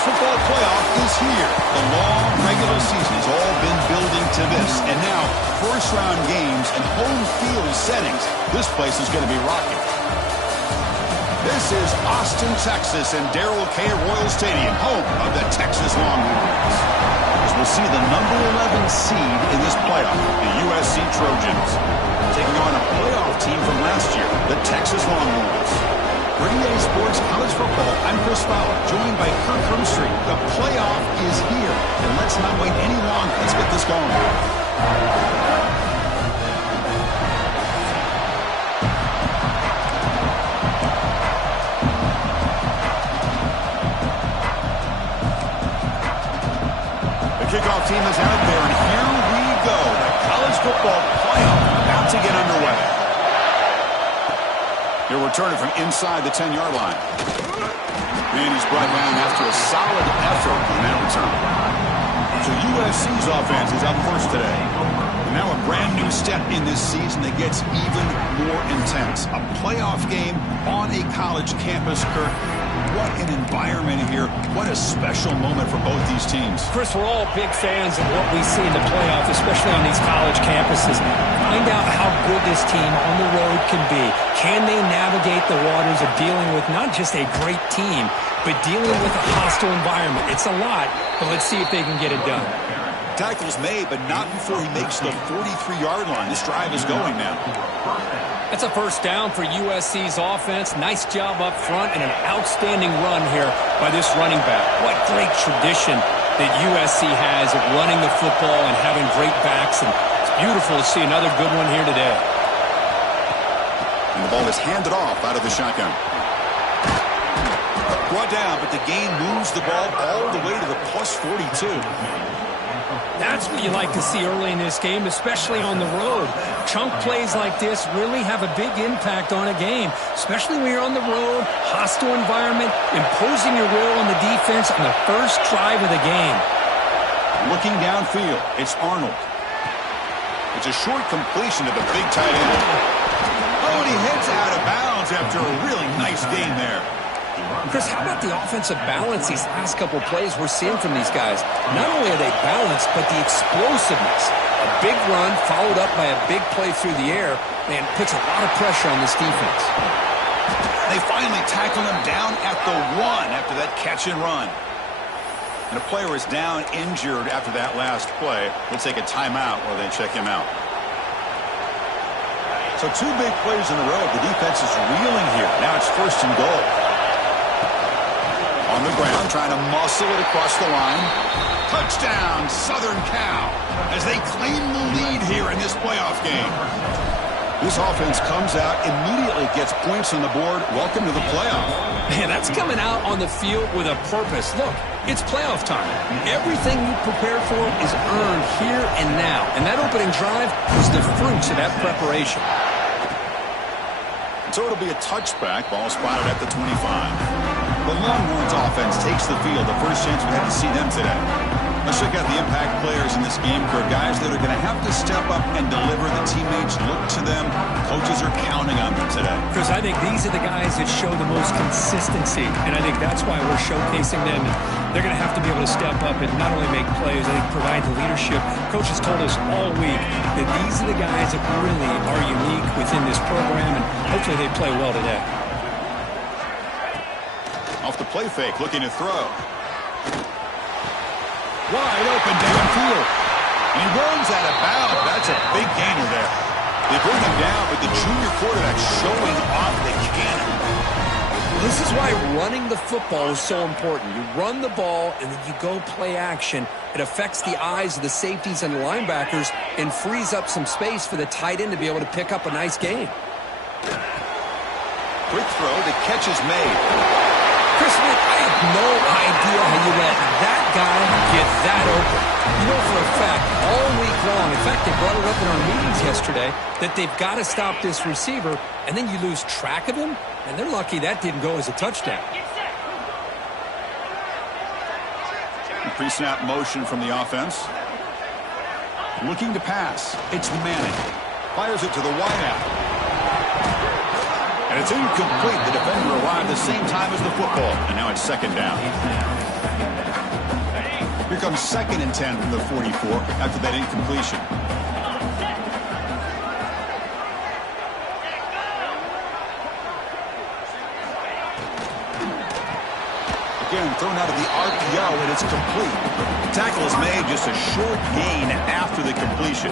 Football playoff is here. The long regular season has all been building to this. And now, first-round games and home field settings. This place is going to be rocking. This is Austin, Texas, and Darrell K. Royal Stadium, home of the Texas Longhorns. As we'll see the number 11 seed in this playoff, the USC Trojans, taking on a playoff team from last year, the Texas Longhorns. For EA Sports College Football, I'm Chris Fowler, joined by Kirk Hermstreet. The playoff is here, and let's not wait any longer. Let's get this going. The kickoff team is out there, and here we go. The college football playoff about to get underway. He'll return it from inside the 10-yard line. And he's brought down after a solid effort on that return. So USC's offense is up first today. And now a brand new step in this season that gets even more intense. A playoff game on a college campus, Kirk. What an environment here. What a special moment for both these teams. Chris, we're all big fans of what we see in the playoff, especially on these college campuses. Find out how good this team on the road can be. Can they navigate the waters of dealing with not just a great team, but dealing with a hostile environment? It's a lot, but let's see if they can get it done. Tackle's made, but not before he makes the 43-yard line. This drive is going now. That's a first down for USC's offense. Nice job up front and an outstanding run here by this running back. What great tradition that USC has of running the football and having great backs. And it's beautiful to see another good one here today. And the ball is handed off out of the shotgun. Brought down, but the gain moves the ball all the way to the plus 42. That's what you like to see early in this game, especially on the road. Chunk plays like this really have a big impact on a game, especially when you're on the road, hostile environment, imposing your will on the defense on the first drive of the game. Looking downfield, it's Arnold. It's a short completion to the big tight end. Oh, and he heads out of bounds after a really nice gain there. Chris, how about the offensive balance these last couple plays we're seeing from these guys? Not only are they balanced, but the explosiveness. A big run followed up by a big play through the air, man, puts a lot of pressure on this defense. They finally tackle him down at the 1 after that catch and run. And a player is down injured after that last play. We'll take a timeout while they check him out. So 2 big plays in a row. The defense is reeling here. Now it's first and goal. On the ground, trying to muscle it across the line. Touchdown, Southern Cal, as they claim the lead here in this playoff game. This offense comes out, immediately gets points on the board. Welcome to the playoff. Man, that's coming out on the field with a purpose. Look, it's playoff time. Everything you prepared for is earned here and now. And that opening drive was the fruits of that preparation. So it'll be a touchback. Ball spotted at the 25. The Longhorns offense takes the field. The first chance we had to see them today. Let's check out the impact players in this game, for guys that are going to have to step up and deliver. The teammates look to them. Coaches are counting on them today. Chris, I think these are the guys that show the most consistency, and I think that's why we're showcasing them. They're going to have to be able to step up and not only make plays, I think provide the leadership. Coaches told us all week that these are the guys that really are unique within this program, and hopefully they play well today. Off the play fake, looking to throw. Wide open downfield. And he runs out of bounds. That's a big gainer there. They bring him down, but the junior quarterback showing off the cannon. This is why running the football is so important. You run the ball, and then you go play action. It affects the eyes of the safeties and the linebackers and frees up some space for the tight end to be able to pick up a nice game. Quick throw. The catch is made. Chris, I have no idea how you let that guy get that open. You know for a fact, all week long, in fact, they brought it up in our meetings yesterday, that they've got to stop this receiver, and then you lose track of him, and they're lucky that didn't go as a touchdown. Pre-snap motion from the offense. Looking to pass. It's Manning. Fires it to the wideout. And it's incomplete. The defender arrived the same time as the football. And now it's second down. Here comes 2nd and 10 from the 44 after that incompletion. Again, thrown out of the RPO, and it's complete. The tackle is made, just a short gain after the completion.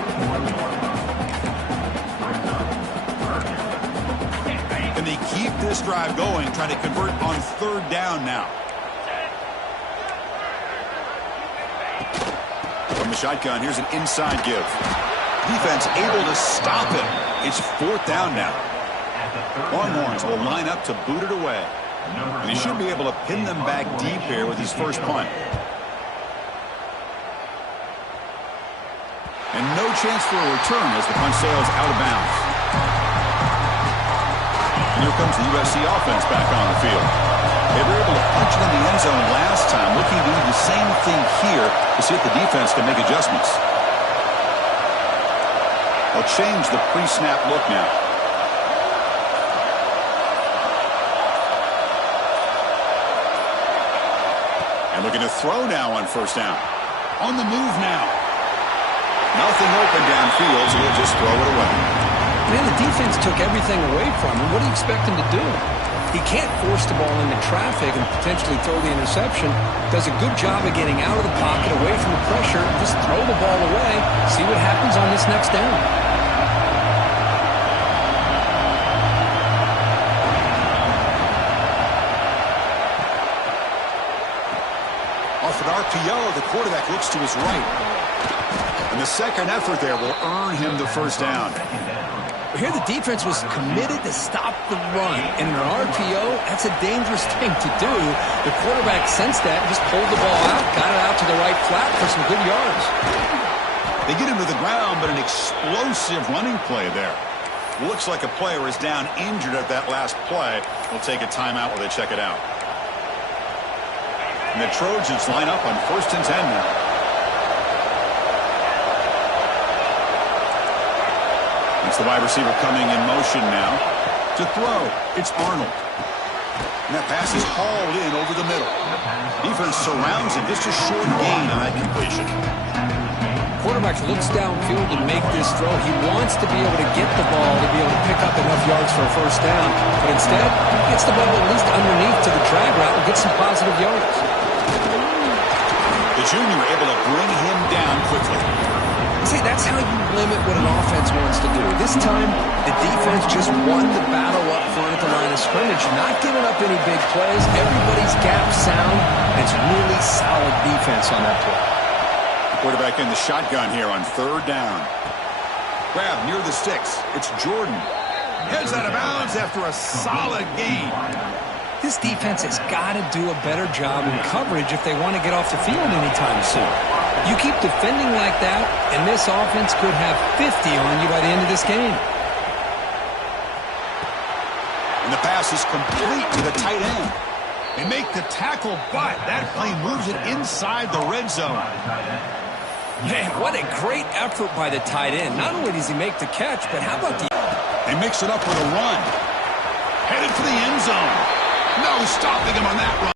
And they keep this drive going, trying to convert on 3rd down now. From the shotgun, here's an inside give. Defense able to stop it. It's 4th down now. Longhorns will line up to boot it away. And he should be able to pin them back deep here with his first punt. And no chance for a return as the punt sails out of bounds. And here comes the USC offense back on the field. They were able to punch it in the end zone last time, looking to do the same thing here to see if the defense can make adjustments. They'll change the pre-snap look now. And looking to throw now on 1st down. On the move now. Nothing open downfield, so he'll just throw it away. Man, the defense took everything away from him. What do you expect him to do? He can't force the ball into traffic and potentially throw the interception. Does a good job of getting out of the pocket, away from the pressure. Just throw the ball away. See what happens on this next down. Off an RPO, the quarterback looks to his right. And the second effort there will earn him the 1st down. Here the defense was committed to stop the run. And in an RPO, that's a dangerous thing to do. The quarterback sensed that, just pulled the ball out, got it out to the right flat for some good yards. They get him to the ground, but an explosive running play there. Looks like a player is down injured at that last play. We'll take a timeout while they check it out. And the Trojans line up on 1st and 10 now. It's the wide receiver coming in motion now. To throw, it's Arnold. And that pass is hauled in over the middle. Defense surrounds him. Just a short gain on that completion. Quarterback looks downfield to make this throw. He wants to be able to get the ball to be able to pick up enough yards for a 1st down. But instead, he gets the ball at least underneath to the drag route and gets some positive yards. The junior able to bring him down quickly. See, that's how you limit what an offense wants to do. This time, the defense just won the battle up front at the line of scrimmage, not giving up any big plays. Everybody's gap sound, and it's really solid defense on that play. Quarterback in the shotgun here on 3rd down. Grab near the sticks. It's Jordan. Heads out of bounds after a solid gain. This defense has got to do a better job in coverage if they want to get off the field anytime soon. You keep defending like that, and this offense could have 50 on you by the end of this game. And the pass is complete to the tight end. They make the tackle, but that play moves it inside the red zone. Man, what a great effort by the tight end. Not only does he make the catch, but how about the... They mix it up with a run. Headed for the end zone. No stopping him on that run.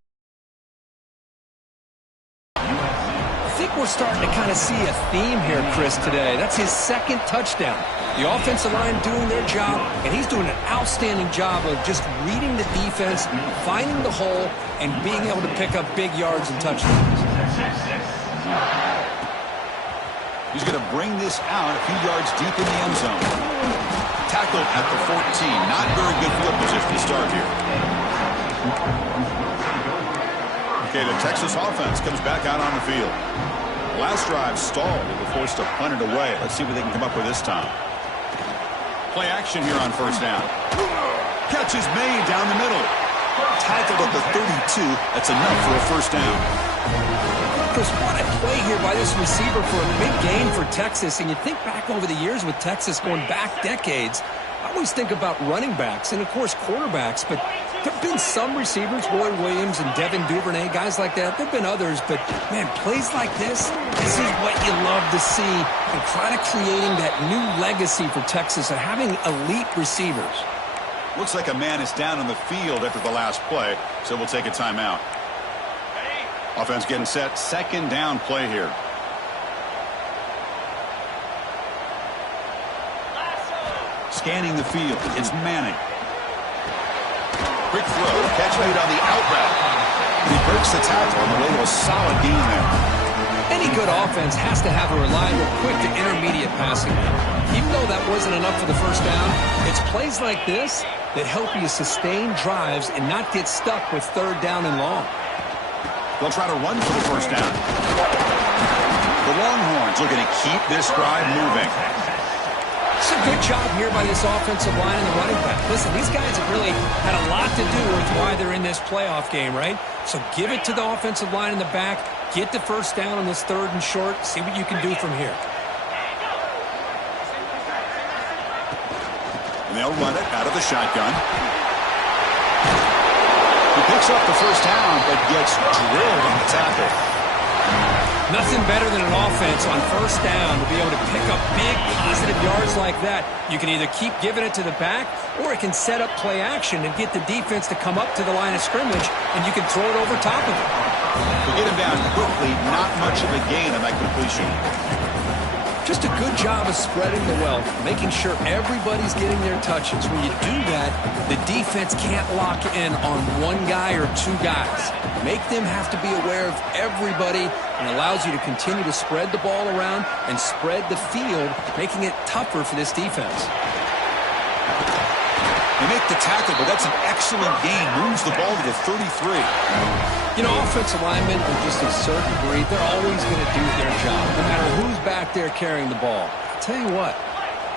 I think we're starting to kind of see a theme here, Chris, today. That's his 2nd touchdown. The offensive line doing their job, and he's doing an outstanding job of just reading the defense, finding the hole, and being able to pick up big yards and touchdowns. He's going to bring this out a few yards deep in the end zone. Tackled at the 14. Not very good field position to start here. Okay, the Texas offense comes back out on the field. Last drive stalled. They were forced to punt it away. Let's see what they can come up with this time. Play action here on 1st down. Catch is made down the middle. Tackled at the 32. That's enough for a 1st down. Chris, what a play here by this receiver for a big gain for Texas. And you think back over the years with Texas going back decades, I always think about running backs and, of course, quarterbacks. But There have been some receivers, Roy Williams and Devin Duvernay, guys like that. There have been others, but, man, plays like this is what you love to see. And kind of creating that new legacy for Texas of having elite receivers. Looks like a man is down on the field after the last play, so we'll take a timeout. Offense getting set. Second down play here. Scanning the field. It's Manning. Quick throw. Catch made on the out route. He breaks the tackle on the way to a solid gain there. Any good offense has to have a reliable quick to intermediate passing game. Even though that wasn't enough for the first down, it's plays like this that help you sustain drives and not get stuck with third down and long. They'll try to run for the first down. The Longhorns looking to keep this drive moving. It's a good job here by this offensive line and the running back. Listen, these guys have really had a lot to do with why they're in this playoff game, right? So give it to the offensive line in the back. Get the first down on this third and short. See what you can do from here. And they'll run it out of the shotgun. He picks up the first down, but gets drilled on the tackle. Nothing better than an offense on first down to be able to pick up big positive yards like that. You can either keep giving it to the back, or it can set up play action and get the defense to come up to the line of scrimmage, and you can throw it over top of it. To get him down quickly, not much of a gain on that completion. Just a good job of spreading the wealth, making sure everybody's getting their touches. When you do that, the defense can't lock in on one guy or two guys. Make them have to be aware of everybody, and allows you to continue to spread the ball around and spread the field, making it tougher for this defense. They make the tackle, but that's an excellent gain. Moves the ball to the 33. You know, offensive linemen are just a certain breed. They're always going to do their job, no matter who's back there carrying the ball. I'll tell you what,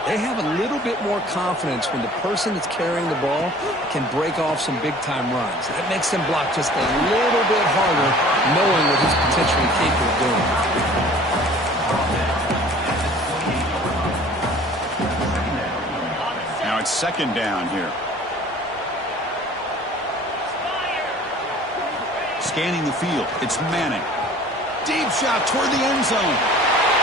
they have a little bit more confidence when the person that's carrying the ball can break off some big-time runs. That makes them block just a little bit harder, knowing what he's potentially capable of doing. Now it's second down here. Scanning the field. It's Manning. Deep shot toward the end zone.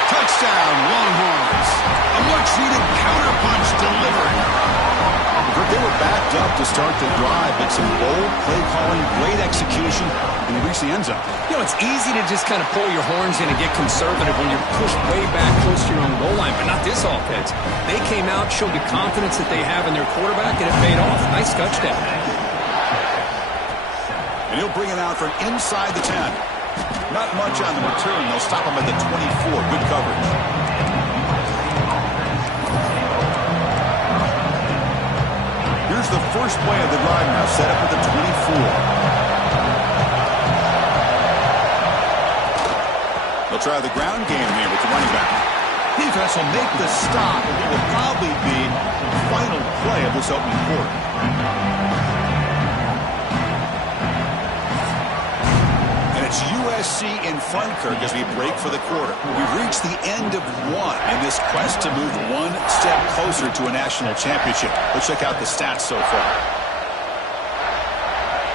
Touchdown, Longhorns. A much-needed counterpunch delivered. They were backed up to start the drive, but some bold play calling, great execution, and they reached the end zone. You know, it's easy to just kind of pull your horns in and get conservative when you're pushed way back close to your own goal line, but not this offense. They came out, showed the confidence that they have in their quarterback, and it paid off. Nice touchdown. And he'll bring it out from inside the 10. Not much on the return. They'll stop him at the 24. Good coverage. Here's the first play of the drive now, set up at the 24. They'll try the ground game here with the running back. Defense will make the stop, and it will probably be the final play of this opening quarter. It's USC in front, Kirk, as we break for the quarter. We've reached the end of one in this quest to move one step closer to a national championship. Let's check out the stats so far.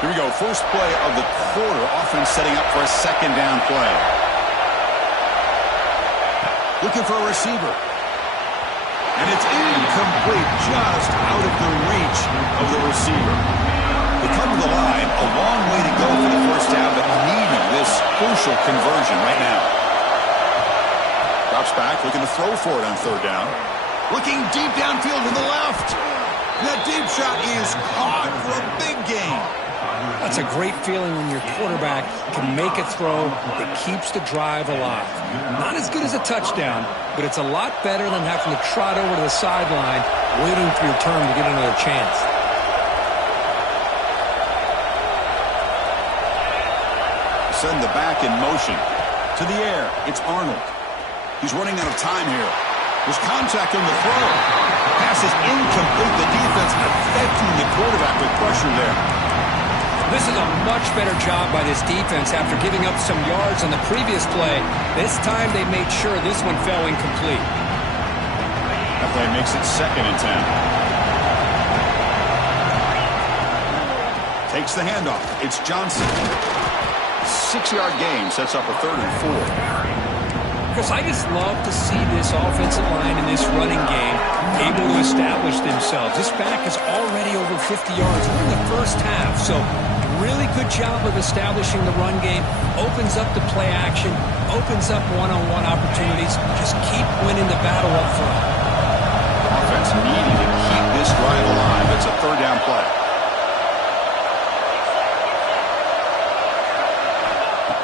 Here we go. First play of the quarter. Offense setting up for a second down play. Looking for a receiver. And it's incomplete, just out of the reach of the receiver. They come to the line, a long way to go for the first down, but needing this crucial conversion right now. Drops back, looking to throw for it on third down. Looking deep downfield to the left. That deep shot is caught for a big gain. That's a great feeling when your quarterback can make a throw that keeps the drive alive. Not as good as a touchdown, but it's a lot better than having to trot over to the sideline, waiting for your turn to get another chance. Send the back in motion. To the air, it's Arnold. He's running out of time here. There's contact on the throw. Pass is incomplete. The defense affecting the quarterback with pressure there. This is a much better job by this defense after giving up some yards on the previous play. This time they made sure this one fell incomplete. That play makes it second and 10. Takes the handoff. It's Johnson. 6-yard gain sets up a 3rd and 4. Chris, I just love to see this offensive line and this running game able to establish themselves. This back is already over 50 yards. We're in the first half, so really good job of establishing the run game. Opens up the play action, opens up one-on-one opportunities. Just keep winning the battle up front. Offense needing to keep this drive alive. It's a 3rd down play.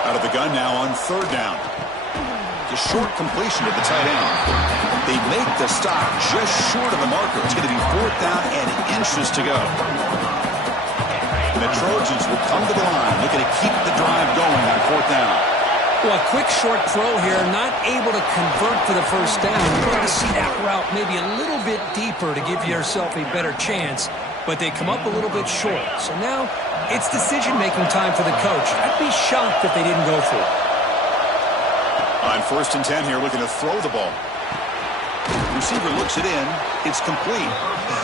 Out of the gun now on 3rd down. The short completion to the tight end. They make the stop just short of the marker. It's going to be 4th down and inches to go. And the Trojans will come to the line, looking to keep the drive going on 4th down. Well, a quick short throw here, not able to convert for the 1st down. You're going to see that route maybe a little bit deeper to give yourself a better chance, but they come up a little bit short. So now it's decision-making time for the coach. I'd be shocked if they didn't go for it. On 1st and 10 here, looking to throw the ball. Receiver looks it in. It's complete.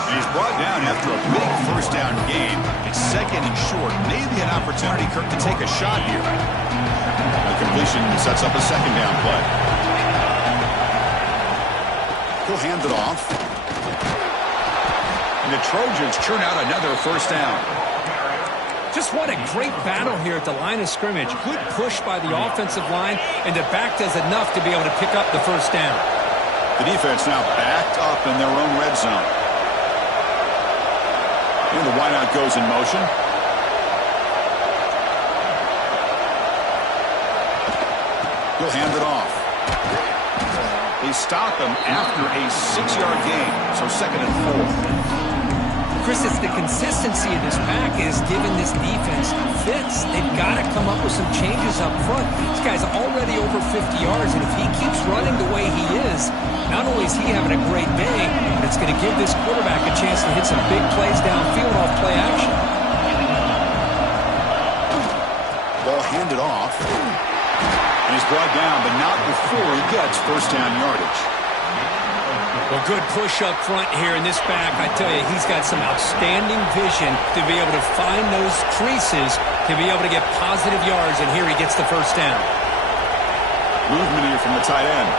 And he's brought down after a big 1st down gain. It's 2nd and short. Maybe an opportunity, Kirk, to take a shot here. The completion sets up a 2nd down play. He'll hand it off. And the Trojans churn out another 1st down. Just what a great battle here at the line of scrimmage. Good push by the offensive line, and the back does enough to be able to pick up the 1st down. The defense now backed up in their own red zone. And the wideout goes in motion. He'll hand it off. They stop him after a 6-yard gain, so 2nd and 4. Chris, it's the consistency of this pack is giving this defense fits. They've got to come up with some changes up front. This guy's already over 50 yards, and if he keeps running the way he is, not only is he having a great day, but it's going to give this quarterback a chance to hit some big plays downfield off play action. Ball handed off. And he's brought down, but not before he gets 1st down yardage. Well, good push up front here in this back. I tell you, he's got some outstanding vision to be able to find those creases, to be able to get positive yards, and here he gets the 1st down. Movement here from the tight end.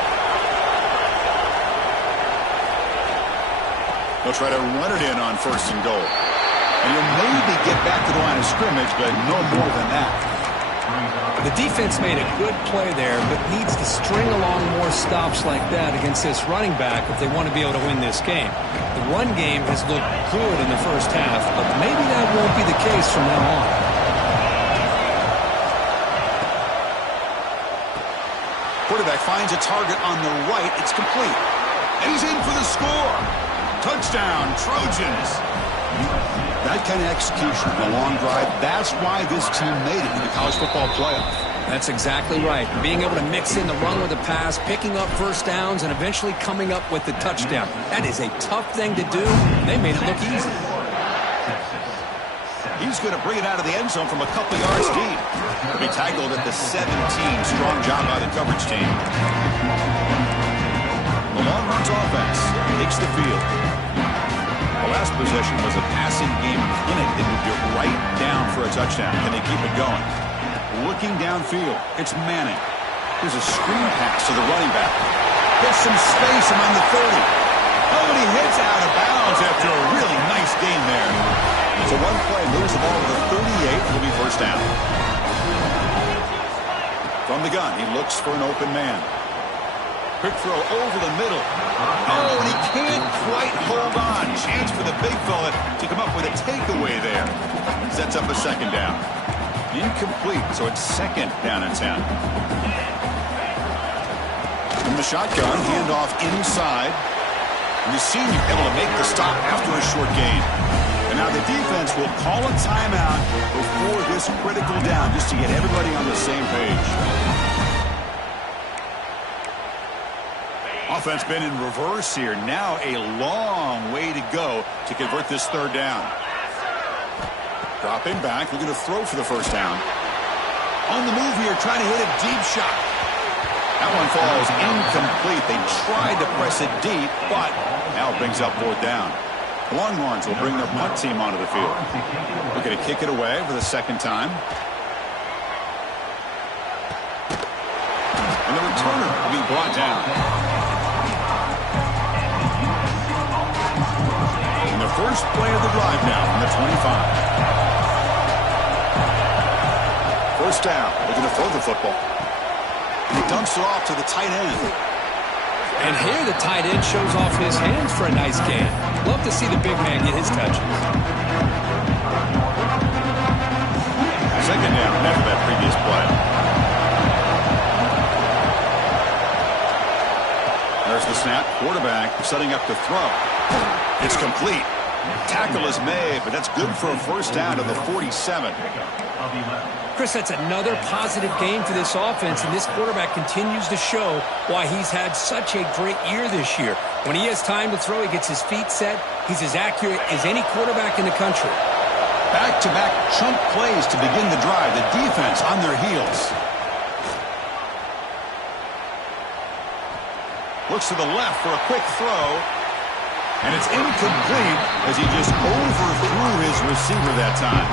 They'll try to run it in on 1st and goal. And he'll maybe get back to the line of scrimmage, but no more than that. The defense made a good play there, but needs to string along more stops like that against this running back if they want to be able to win this game. The run game has looked good in the 1st half, but maybe that won't be the case from now on. Quarterback finds a target on the right. It's complete. And he's in for the score. Touchdown, Trojans. That kind of execution in a long drive, that's why this team made it to the college football playoff. That's exactly right. Being able to mix in the run with the pass, picking up 1st downs, and eventually coming up with the touchdown. That is a tough thing to do. They made it look easy. He's going to bring it out of the end zone from a couple yards deep. He'll be tackled at the 17. Strong job by the coverage team. The long runs offense takes the field. The last possession was a passing game clinic. They moved it right down for a touchdown. Can they keep it going? Looking downfield, it's Manning. Here's a screen pass to the running back. Gets some space among the 30. Oh, and he hits out of bounds after a really nice gain there. So one play moves the ball to the 38. It'll be 1st down. From the gun, he looks for an open man. Quick throw over the middle. Oh, and he can't quite hold on. Chance for the big fella to come up with a takeaway there. Sets up a 2nd down. Incomplete, so it's 2nd down and 10. From the shotgun, handoff inside. And the senior able to make the stop after a short gain. And now the defense will call a timeout before this critical down, just to get everybody on the same page. Offense been in reverse here. Now a long way to go to convert this 3rd down. Dropping back, looking to throw for the 1st down. On the move here, trying to hit a deep shot. That one falls incomplete. They tried to press it deep, but now it brings up 4th down. Longhorns will bring their punt team onto the field. Looking to kick it away for the second time. And the returner will be brought down. And the first play of the drive now from the 25. First down, looking to throw the football. He dumps it off to the tight end. And here the tight end shows off his hands for a nice gain. Love to see the big man get his touches. Second down after that previous play. There's the snap. Quarterback setting up to throw. It's complete. Tackle is made, but that's good for a first down to the 47. Chris, that's another positive game for this offense, and this quarterback continues to show why he's had such a great year this year. When he has time to throw, he gets his feet set. He's as accurate as any quarterback in the country. Back-to-back chunk plays to begin the drive. The defense on their heels. Looks to the left for a quick throw. And it's incomplete as he just overthrew his receiver that time.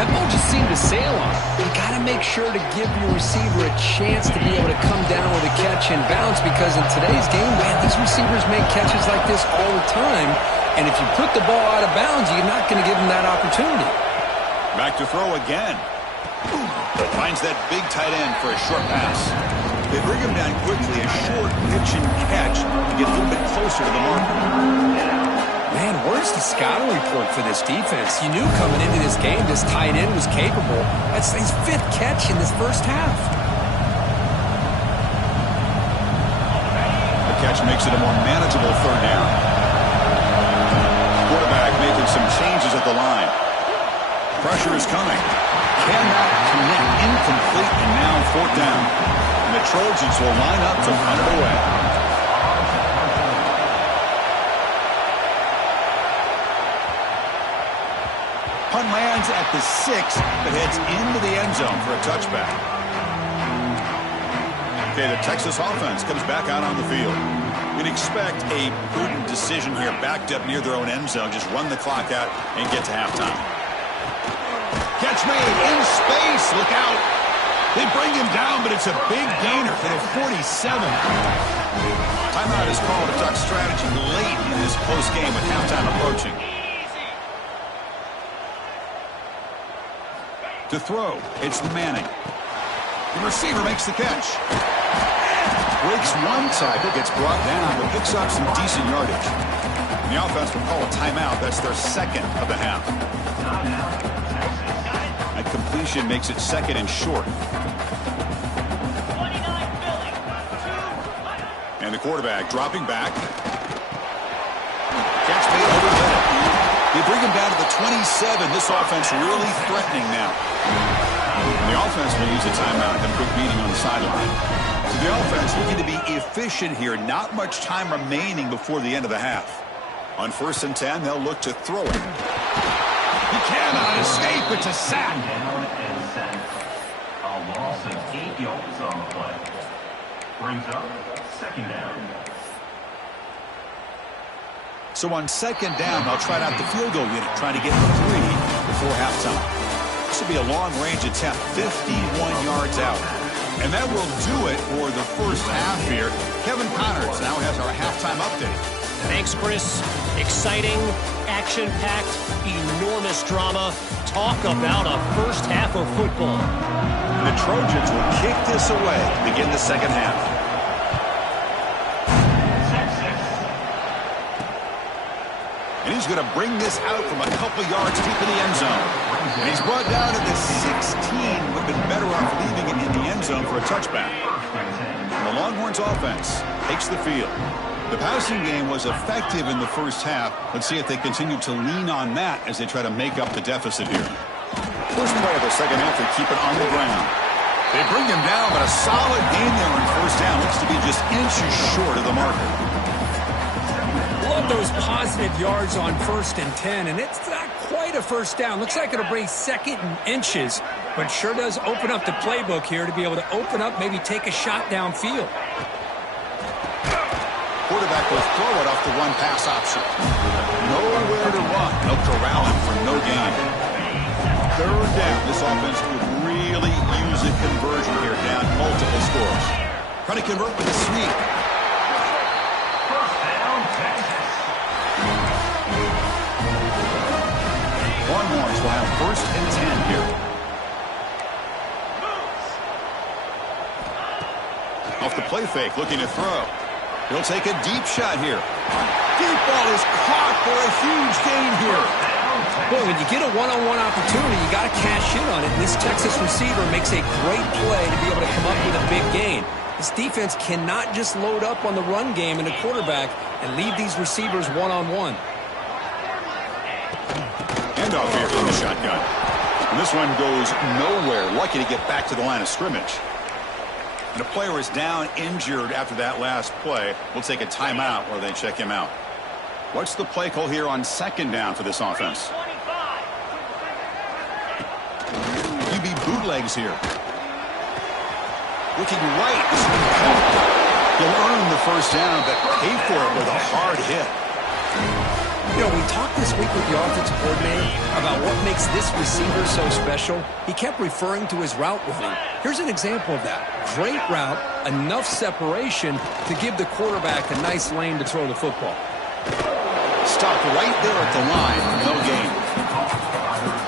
That ball just seemed to sail on him. You got to make sure to give your receiver a chance to be able to come down with a catch and bounce, because in today's game, man, these receivers make catches like this all the time. And if you put the ball out of bounds, you're not going to give them that opportunity. Back to throw again. Finds that big tight end for a short pass. They bring him down quickly, a short pitch and catch to get a little bit closer to the marker. Man, where's the scouting report for this defense? You knew coming into this game this tight end was capable. That's his 5th catch in this first half. The catch makes it a more manageable third down. Quarterback making some changes at the line. Pressure is coming. Cannot connect. Incomplete, and now 4th down. And the Trojans will line up to punt it away. Punt lands at the 6, but heads into the end zone for a touchback. Okay, the Texas offense comes back out on the field. We'd expect a prudent decision here, backed up near their own end zone. Just run the clock out and get to halftime. Catch made in space. Look out. They bring him down, but it's a big gainer for the 47. Timeout is called to talk strategy late in this close game with halftime approaching. To throw, it's Manning. The receiver makes the catch. Breaks one tackle, gets brought down, but picks up some decent yardage. And the offense will call a timeout. That's their 2nd of the half. That completion makes it 2nd and short. And the quarterback dropping back. Catch made over the middle. They bring him down to the 27. This offense really threatening now. And the offense will use a timeout and a quick meeting on the sideline. So the offense looking to be efficient here. Not much time remaining before the end of the half. On 1st and 10, they'll look to throw it. He cannot escape. It's a sack. A loss of 8 yards on the play. Brings up 2nd down. So on 2nd down, they'll try out the field goal unit, trying to get 3 before halftime. This will be a long-range attempt, 51 yards out. And that will do it for the first half here. Kevin Connors now has our halftime update. Thanks, Chris. Exciting, action-packed, enormous drama. Talk about a first half of football. The Trojans will kick this away to begin the second half. And he's going to bring this out from a couple yards deep in the end zone. And he's brought down to the 16. Would have been better off leaving it in the end zone for a touchback. And the Longhorns offense takes the field. The passing game was effective in the first half. Let's see if they continue to lean on that as they try to make up the deficit here. First play of the second half, they keep it on the ground. They bring him down, but a solid gain there on first down. Looks to be just inches short of the marker. Love those positive yards on 1st and 10, and it's not quite a first down. Looks like it'll bring 2nd and inches, but sure does open up the playbook here to be able to open up, maybe take a shot downfield. Quarterback will throw it off the run pass option. Nowhere to run. They'll corral him for no gain. Third down. This offense could really use a conversion here, down multiple scores. Trying to convert with a sneak. First down, Texas. Longhorns will have 1st and 10 here. Off the play fake, looking to throw. He'll take a deep shot here. Deep ball is caught for a huge gain here. Boy, when you get a one-on-one opportunity, you got to cash in on it. And this Texas receiver makes a great play to be able to come up with a big gain. This defense cannot just load up on the run game and the quarterback and leave these receivers one-on-one. Handoff here from the shotgun. And this one goes nowhere. Lucky to get back to the line of scrimmage. And a player is down injured after that last play. We'll take a timeout while they check him out. What's the play call here on 2nd down for this offense? QB bootlegs here. Looking right. This one caught. He'll earn the 1st down, but pay for it with a hard hit. You know, we talked this week with the offensive coordinator about what makes this receiver so special. He kept referring to his route running. Here's an example of that. Great route, enough separation to give the quarterback a nice lane to throw the football. Stopped right there at the line. No gain.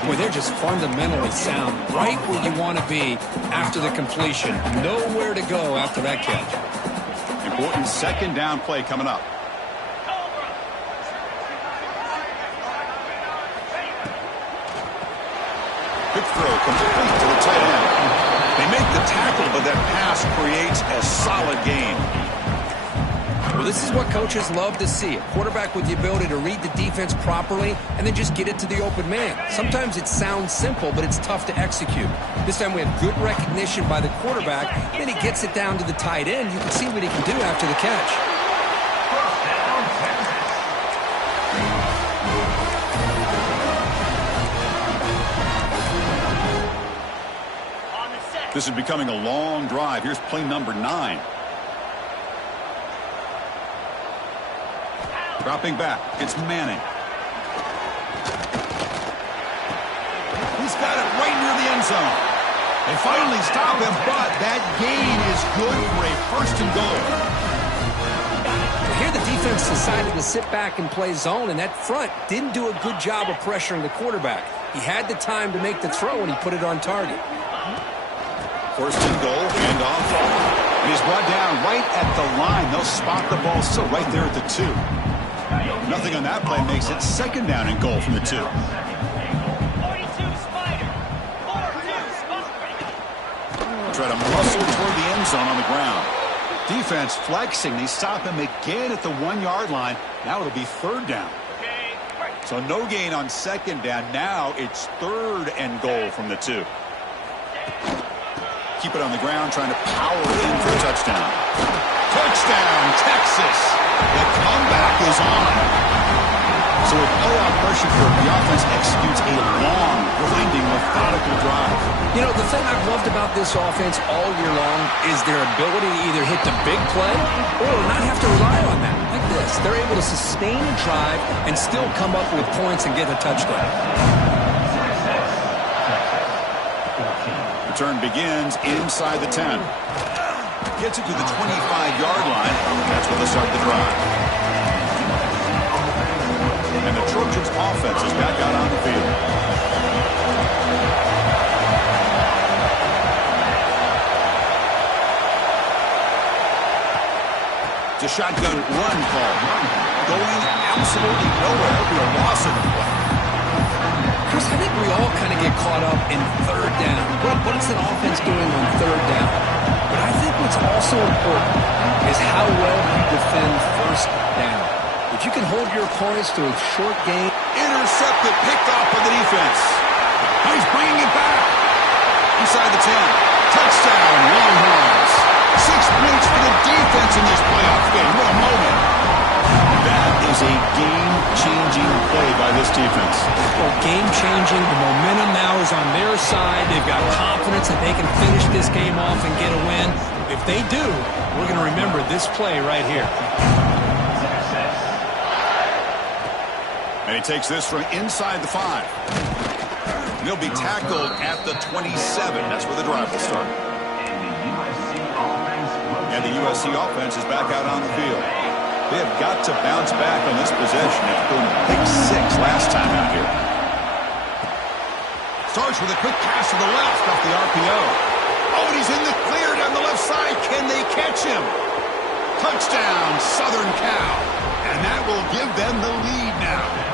Boy, they're just fundamentally sound. Right where you want to be after the completion. Nowhere to go after that catch. Important 2nd down play coming up. Quick throw complete to the tight end. They make the tackle, but that pass creates a solid gain. Well, this is what coaches love to see. A quarterback with the ability to read the defense properly and then just get it to the open man. Sometimes it sounds simple, but it's tough to execute. This time we have good recognition by the quarterback. Then he gets it down to the tight end. You can see what he can do after the catch. First down, Texas. This is becoming a long drive. Here's play number 9. Dropping back. It's Manning. He's got it right near the end zone. They finally stop him, but that gain is good for a 1st and goal. Here the defense decided to sit back and play zone, and that front didn't do a good job of pressuring the quarterback. He had the time to make the throw, and he put it on target. 1st and goal, and off. And he's brought down right at the line. They'll spot the ball still right there at the 2. Nothing on that play makes it 2nd down and goal from the 2. Try to muscle toward the end zone on the ground. Defense flexing. They stop him again at the 1-yard line. Now it'll be 3rd down. So no gain on 2nd down. Now it's 3rd and goal from the 2. Keep it on the ground, trying to power it in for a touchdown. Touchdown, Texas. The comeback is on. So with playoff pressure here, the offense executes a long, grinding, methodical drive. You know, the thing I've loved about this offense all year long is their ability to either hit the big play or not have to rely on that. Like this. They're able to sustain a drive and still come up with points and get a touchdown. Return begins inside the 10. Gets it to the 25-yard line. That's where they start the drive. And the Trojans' offense is back out on the field. It's a shotgun run call. Going absolutely nowhere. It'll be a loss of the play. Chris, I think we all kind of get caught up in 3rd down. What is an offense doing on 3rd down? But I think what's also important is how well you defend 1st down. If you can hold your opponents to a short gain. Intercepted, picked off by the defense. Now he's bringing it back. Inside the 10. Touchdown, Longhorns. 6 points for the defense in this playoff game. What a moment. That is a game-changing play by this defense. Well, game-changing. The momentum now is on their side. They've got confidence that they can finish this game off and get a win. If they do, we're going to remember this play right here. And he takes this from inside the 5. And he'll be tackled at the 27. That's where the drive will start. And the USC offense is back out on the field. They have got to bounce back on this possession after a big 6 last time out here. Starts with a quick pass to the left off the RPO. Oh, and he's in the clear down the left side. Can they catch him? Touchdown, Southern Cal. And that will give them the lead now.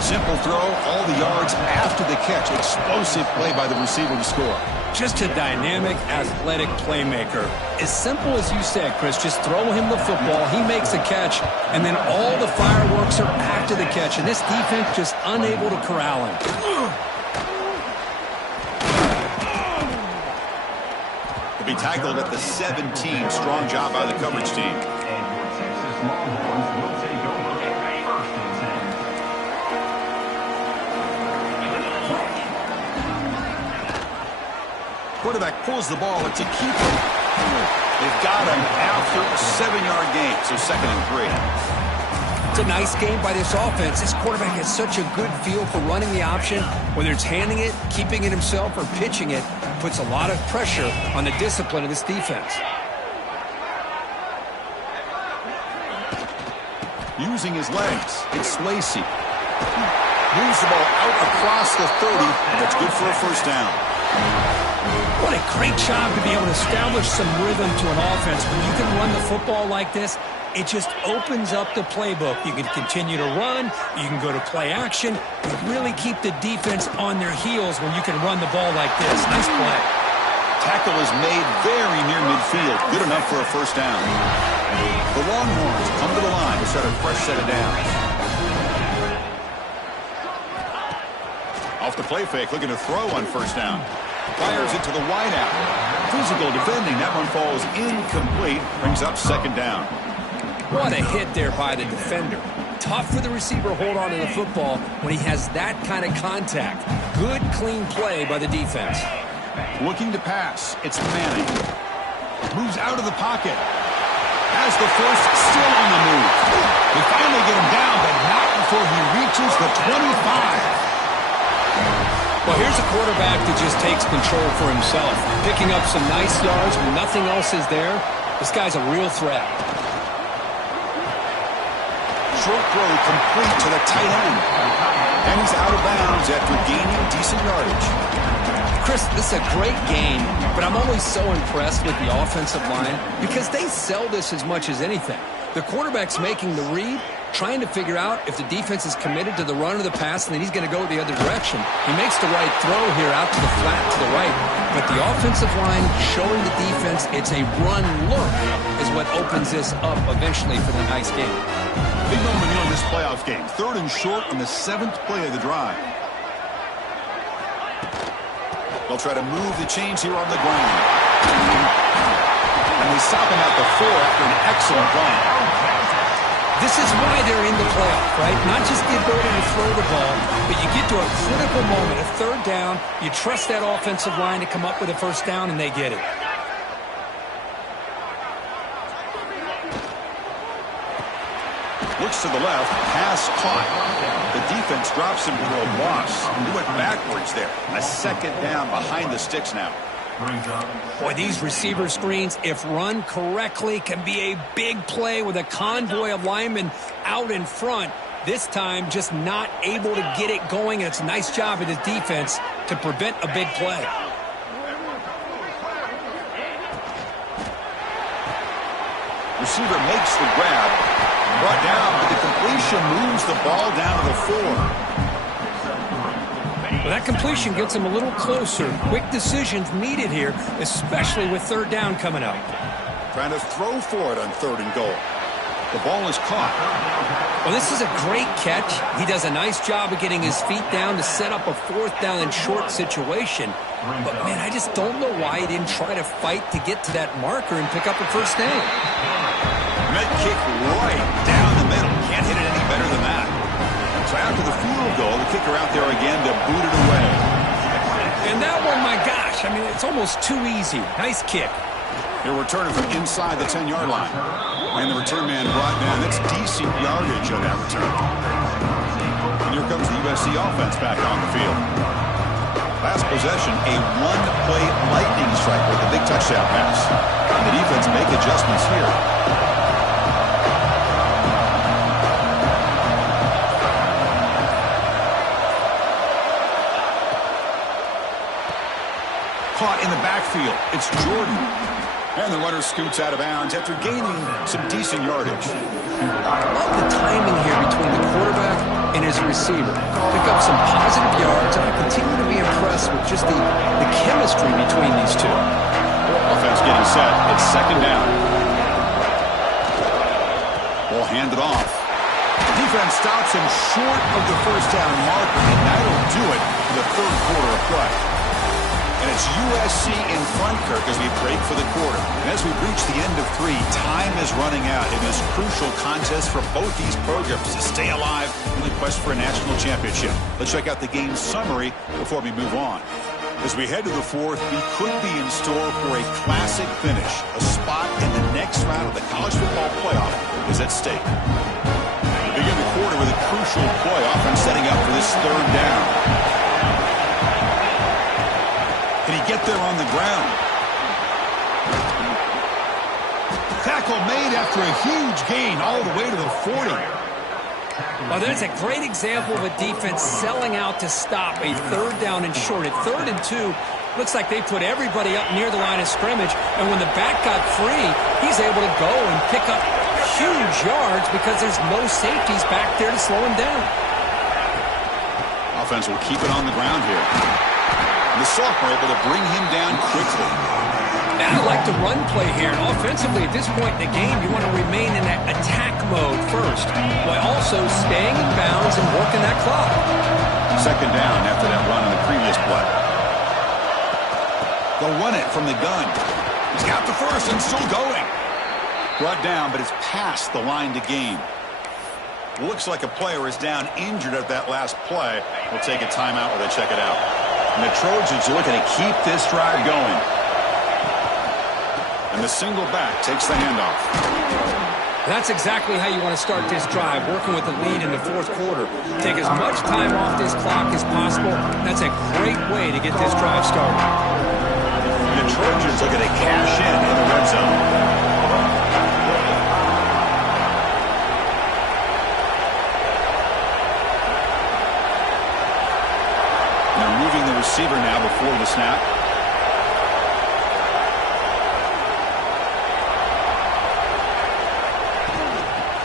Simple throw, all the yards after the catch. Explosive play by the receiver to score. Just a dynamic, athletic playmaker. As simple as you said, Chris, just throw him the football, he makes a catch, and then all the fireworks are after the catch. And this defense just unable to corral him. To be tackled at the 17. Strong job by the coverage team. Quarterback pulls the ball. It's a keeper. They've got him after a 7-yard gain, so 2nd and 3. It's a nice game by this offense. This quarterback has such a good feel for running the option. Whether it's handing it, keeping it himself, or pitching it, puts a lot of pressure on the discipline of this defense. Using his legs, it's Swayze. Moves the ball out across the 30, and that's good for a first down. What a great job to be able to establish some rhythm to an offense. When you can run the football like this, it just opens up the playbook. You can continue to run. You can go to play action. You really keep the defense on their heels when you can run the ball like this. Nice play. Tackle is made very near midfield. Good enough for a first down. The Longhorns come to the line to set a fresh set of downs. Off the play fake, looking to throw on first down. Fires it to the wideout. Physical defending. That one falls incomplete. Brings up 2nd down. What a hit there by the defender. Tough for the receiver to hold on to the football when he has that kind of contact. Good, clean play by the defense. Looking to pass. It's Manning. Moves out of the pocket. Has the first, still on the move. They finally get him down, but not before he reaches the 25. Well, here's a quarterback that just takes control for himself. Picking up some nice yards when nothing else is there. This guy's a real threat. Short throw complete to the tight end. And he's out of bounds after gaining decent yardage. Chris, this is a great game, but I'm always so impressed with the offensive line because they sell this as much as anything. The quarterback's making the read, trying to figure out if the defense is committed to the run or the pass, and then he's going to go the other direction. He makes the right throw here out to the flat to the right, but the offensive line showing the defense it's a run look is what opens this up eventually for the nice game. Big moment here in this playoff game. 3rd and short on the 7th play of the drive. They'll try to move the chains here on the ground. And they stop him at the 4 after an excellent run. This is why they're in the playoff, right? Not just the ability to throw the ball, but you get to a critical moment, a 3rd down, you trust that offensive line to come up with a first down, and they get it. Looks to the left, pass caught. The defense drops him for a loss. He went backwards there. A 2nd down behind the sticks now. Boy, these receiver screens, if run correctly, can be a big play with a convoy of linemen out in front. This time, just not able to get it going, and it's a nice job of the defense to prevent a big play. Receiver makes the grab. Brought down, but the completion moves the ball down to the 4. Well, that completion gets him a little closer. Quick decisions needed here, especially with 3rd down coming up. Trying to throw for it on 3rd and goal. The ball is caught. Well, this is a great catch. He does a nice job of getting his feet down to set up a 4th down and short situation. But, man, I just don't know why he didn't try to fight to get to that marker and pick up a first down. Med kick right down the middle. Can't hit it any better than that. So after the field goal, the kicker out there again to boot it away. And that one, my gosh, I mean, it's almost too easy. Nice kick. They're returning from inside the 10-yard line. And the return man brought down. That's decent yardage on that return. And here comes the USC offense back on the field. Last possession, a one-play lightning strike with a big touchdown pass. And the defense make adjustments here. Caught in the backfield. It's Jordan. And the runner scoots out of bounds after gaining some decent yardage. I love the timing here between the quarterback and his receiver. Pick up some positive yards, and I continue to be impressed with just the chemistry between these two. Offense getting set. It's second down. Ball handed off. The defense stops him short of the first down marker, and that'll do it for the third quarter of play. And it's USC in front, Kirk, as we break for the quarter. And as we reach the end of 3, time is running out in this crucial contest for both these programs to stay alive in the quest for a national championship. Let's check out the game summary before we move on. As we head to the fourth, we could be in store for a classic finish. A spot in the next round of the college football playoff is at stake. We begin the quarter with a crucial playoff and setting up for this third down. Can he get there on the ground? Tackle made after a huge gain all the way to the 40. Well, that's a great example of a defense selling out to stop a third down and short. At 3rd and 2, looks like they put everybody up near the line of scrimmage, and when the back got free, he's able to go and pick up huge yards because there's no safeties back there to slow him down. Offense will keep it on the ground here. And the sophomore able to bring him down quickly. And I like the run play here. And offensively, at this point in the game, you want to remain in that attack mode first, while also staying in bounds and working that clock. Second down after that run in the previous play. They'll run it from the gun. He's got the first and still going. Brought down, but it's past the line to gain. Looks like a player is down injured at that last play. We'll take a timeout while they check it out. And the Trojans are looking to keep this drive going. And the single back takes the handoff. That's exactly how you want to start this drive, working with the lead in the fourth quarter. Take as much time off this clock as possible. That's a great way to get this drive started. And the Trojans looking to cash in the red zone. Receiver now before the snap.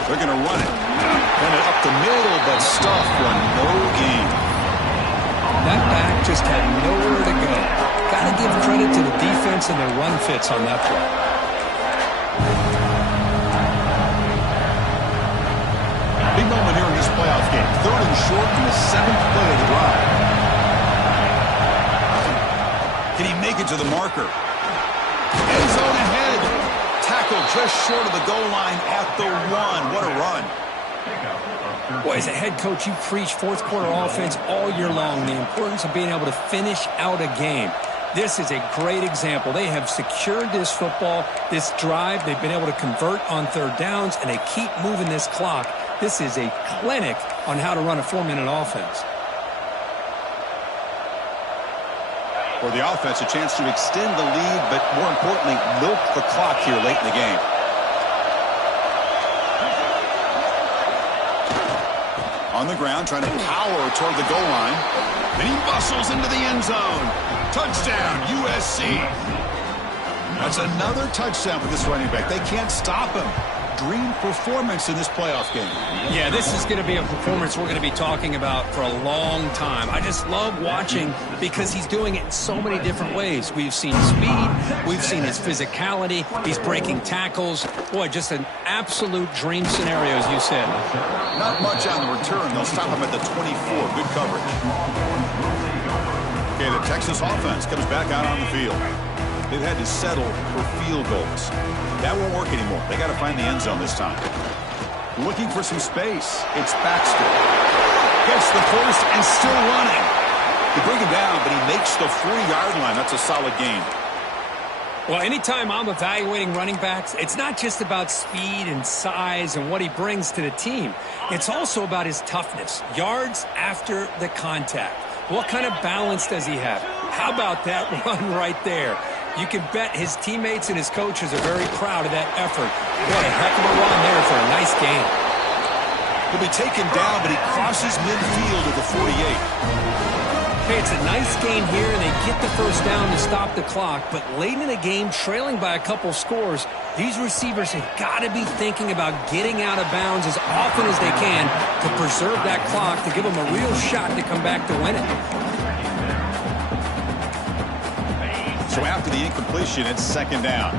They're going to run it. Run it up the middle, but stuffed for no gain. That back just had nowhere to go. Got to give credit to the defense and their run fits on that play. Big moment here in this playoff game. 3rd and short in the 7th play of the drive. Can he make it to the marker? End zone ahead. Tackle just short of the goal line at the 1. What a run. Boy, as a head coach, you preach fourth quarter offense all year long. The importance of being able to finish out a game. This is a great example. They have secured this football, this drive. They've been able to convert on 3rd downs, and they keep moving this clock. This is a clinic on how to run a 4-minute offense. For the offense, a chance to extend the lead, but more importantly, milk the clock here late in the game. On the ground, trying to power toward the goal line. And he bustles into the end zone. Touchdown, USC. That's another touchdown for this running back. They can't stop him. Dream performance in this playoff game. Yeah, this is going to be a performance we're going to be talking about for a long time. I just love watching because he's doing it in so many different ways. We've seen speed. We've seen his physicality. He's breaking tackles. Boy, just an absolute dream scenario, as you said. Not much on the return. They'll stop him at the 24. Good coverage. Okay, the Texas offense comes back out on the field. They've had to settle for field goals. That won't work anymore. They got to find the end zone this time. Looking for some space. It's Baxter. Gets the first and still running. They bring him down, but he makes the 40-yard line. That's a solid gain. Well, anytime I'm evaluating running backs, it's not just about speed and size and what he brings to the team. It's also about his toughness, yards after the contact. What kind of balance does he have? How about that run right there? You can bet his teammates and his coaches are very proud of that effort. What a heck of a run there for a nice gain. He'll be taken down, but he crosses midfield at the 48. Hey, it's a nice gain here, and they get the first down to stop the clock. But late in the game, trailing by a couple scores, these receivers have got to be thinking about getting out of bounds as often as they can to preserve that clock, to give them a real shot to come back to win it. So after the incompletion, it's second down.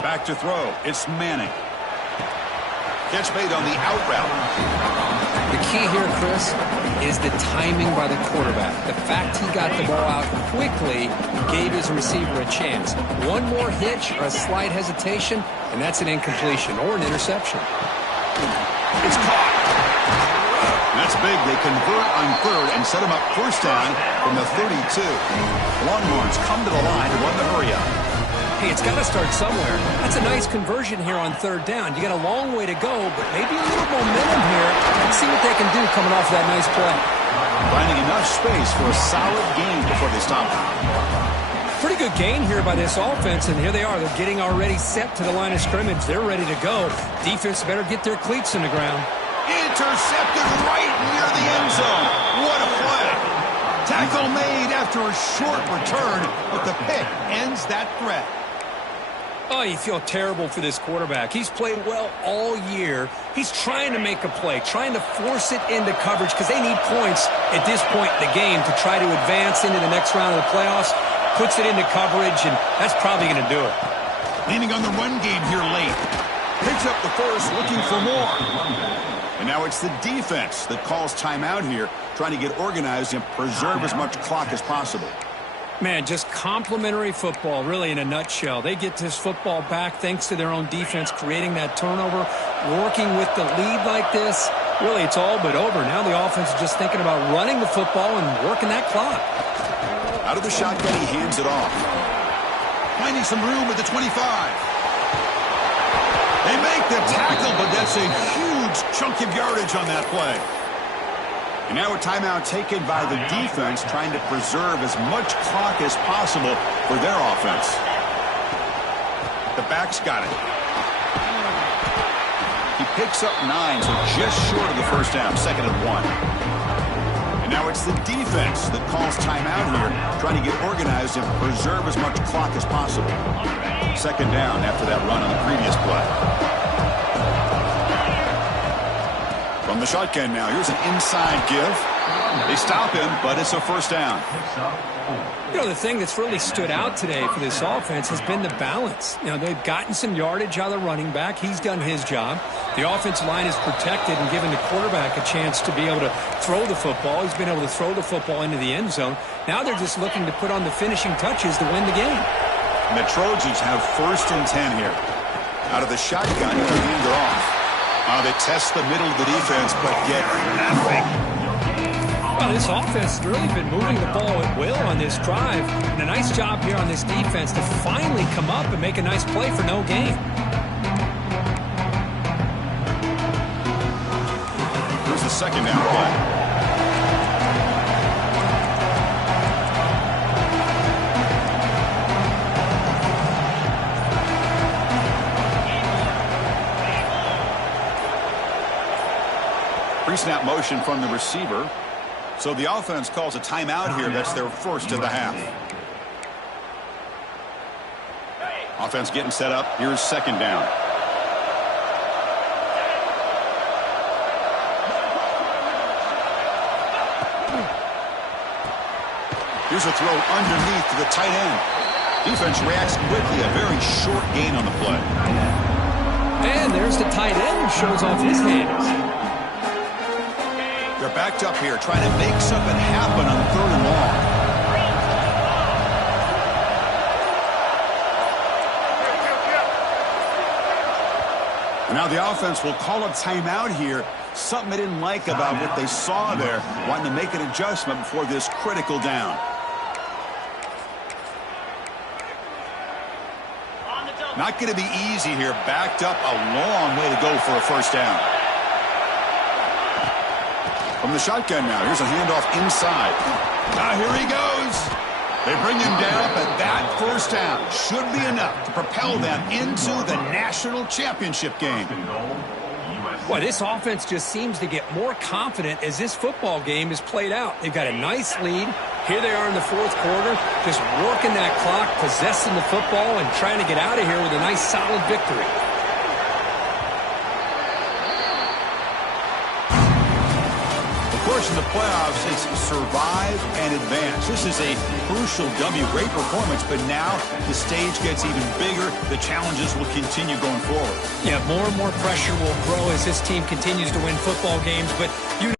Back to throw. It's Manning. Catch made on the out route. The key here, Chris, is the timing by the quarterback. The fact he got the ball out quickly gave his receiver a chance. One more hitch or a slight hesitation, and that's an incompletion or an interception. It's caught. That's big. They convert on third and set him up first down from the 32. Longhorns come to the line to run the hurry up. Hey, it's got to start somewhere. That's a nice conversion here on third down. You got a long way to go, but maybe a little momentum here. Let's see what they can do coming off that nice play. Finding enough space for a solid gain before they stop him. Pretty good gain here by this offense, and here they are. They're getting already set to the line of scrimmage. They're ready to go. Defense better get their cleats in the ground. Intercepted right near the end zone. What a play. Tackle made after a short return, but the pick ends that threat. Oh, you feel terrible for this quarterback. He's played well all year. He's trying to make a play, trying to force it into coverage because they need points at this point in the game to try to advance into the next round of the playoffs. Puts it into coverage, and that's probably going to do it. Leaning on the run game here late. Picks up the first, looking for more. And now it's the defense that calls timeout here, trying to get organized and preserve as much clock as possible. Man, just complimentary football, really, in a nutshell. They get this football back thanks to their own defense, creating that turnover, working with the lead like this. Really, it's all but over. Now the offense is just thinking about running the football and working that clock. Out of the shotgun, he hands it off. Finding some room at the 25. They make the tackle, but that's a huge chunk of yardage on that play. And now a timeout taken by the defense, trying to preserve as much clock as possible for their offense. The back's got it. He picks up 9, so just short of the first down, 2nd and 1. And now it's the defense that calls timeout here, trying to get organized and preserve as much clock as possible. 2nd down after that run on the previous play. From the shotgun now, here's an inside give. They stop him, but it's a first down. You know, the thing that's really stood out today for this offense has been the balance. You know, they've gotten some yardage out of the running back. He's done his job. The offensive line is protected and given the quarterback a chance to be able to throw the football. He's been able to throw the football into the end zone. Now they're just looking to put on the finishing touches to win the game. And the Trojans have 1st and 10 here. Out of the shotgun, he'll hand it off. They test the middle of the defense, but get nothing. Well, this offense has really been moving the ball at will on this drive. And a nice job here on this defense to finally come up and make a nice play for no gain. Here's the 2nd down play. Pre-snap motion from the receiver. So the offense calls a timeout here. That's their first of the half. Offense getting set up. Here's 2nd down. Here's a throw underneath to the tight end. Defense reacts quickly. A very short gain on the play. And there's the tight end who shows off his hands. They're backed up here, trying to make something happen on 3rd and long. And Now the offense will call a timeout here. Something they didn't like about what they saw there. Wanting to make an adjustment before this critical down. Not going to be easy here. Backed up a long way to go for a first down. From the shotgun now. Here's a handoff inside. Now here he goes. They bring him down, but that first down should be enough to propel them into the national championship game. Boy, this offense just seems to get more confident as this football game is played out. They've got a nice lead. Here they are in the fourth quarter, just working that clock, possessing the football, and trying to get out of here with a nice, solid victory. Of course, in the playoffs, it's survive and advance. This is a crucial W. Great performance, but now the stage gets even bigger. The challenges will continue going forward. Yeah, more and more pressure will grow as this team continues to win football games, but you